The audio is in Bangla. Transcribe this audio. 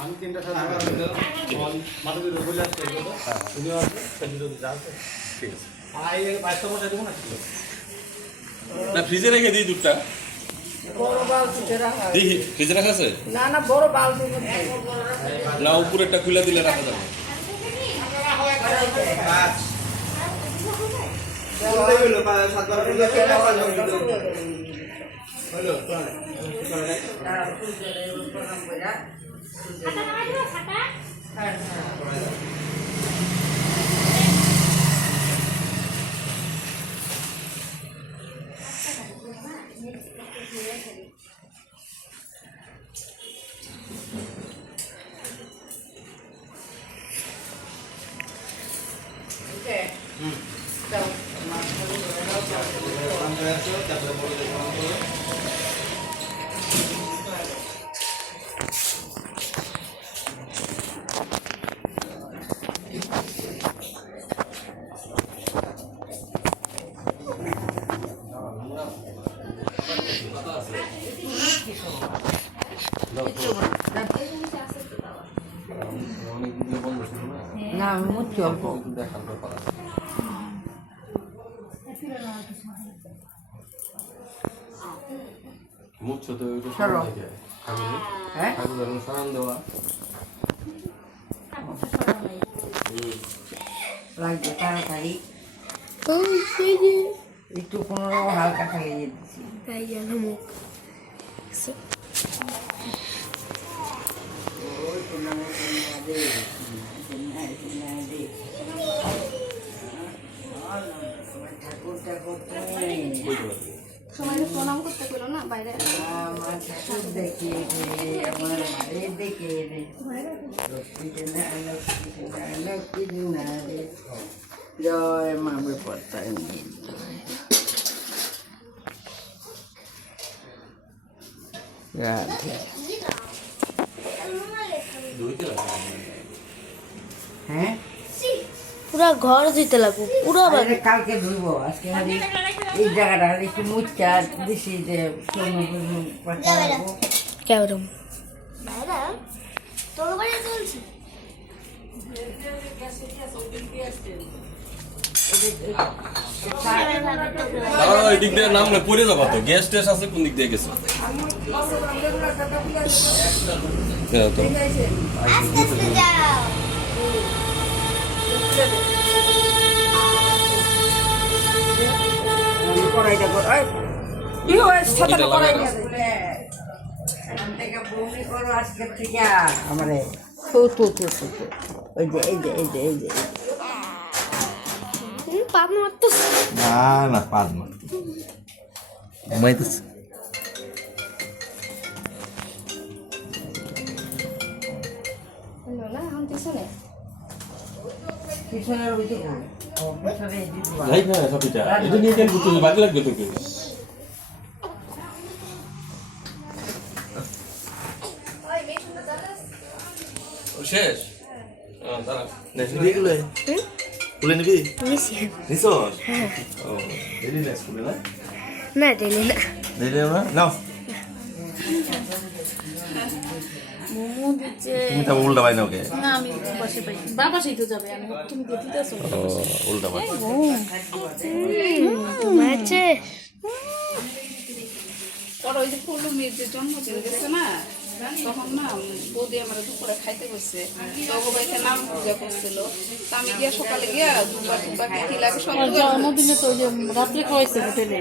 আমি 3টা সাথে মাথা দিয়ে বলে আসছে উনি যাচ্ছে ঠিক আছে আই 22 টাকা দেব না না ফ্রিজে রেখে দিই দুধটা বড় বালতিতে রাখা দেখি ফ্রিজে রাখা আছে না বড় বালতি না উপরেরটা খুলে দিলে রাখা যাবে হলো 7 বার হলো না মুখ অল্প মুখ ছোট হ্যাঁ সারান দেওয়া লাগবে তাড়াতাড়ি একটু 15 হালকা খাইয়ে দিচ্ছি তাই গেল মুখ সবাই প্রণাম করতে পেলো না বাইরে আমার ঠাকুর দেখে আমার মায়ের দেখে জয় মা বেপত্তায় হ্যাঁ পুরা ঘর ধুইতে লাগবো পুরো কালকে ধুইব আজকে এই জায়গাটা একটু মুচা বেশি যে কেমন ওই দিক দিয়ে নামলে পড়ে যাবো তো গ্যাস ট্যাস আছে কোন দিক দিয়ে গেছে আমারে পাপ মারতো না পাদ না ঘুমাইতেছে না এখন পিছনে পিছনের ওইদিকে যাই না সবটা এটা নিয়ে কেন ঘুরতে বাকি লাগবে তোকে শেষ দাঁড়া এগুলো খুলে নিবি নিছি নিস ও ডেলি না স্কুলে না না ডেলি না ডেলি না নাও মোমো দিচ্ছে তুমি তো উল্টা পাই না ওকে না আমি বসে পাই বাবা সেই তো যাবে আমি তুমি দিতে দাও উল্টা পাই মাছে পরে ওই যে পড়লো মেয়ের যে জন্মদিন গেছে না তখন না বৌদি আমার দুপুরে খাইতে বসছে তখন বাড়িতে নাম পূজা করছিল তা আমি গিয়া সকালে গিয়া দুবার কি লাগে সব জন্মদিনে তো রাত্রে খাওয়াইছে হোটেলে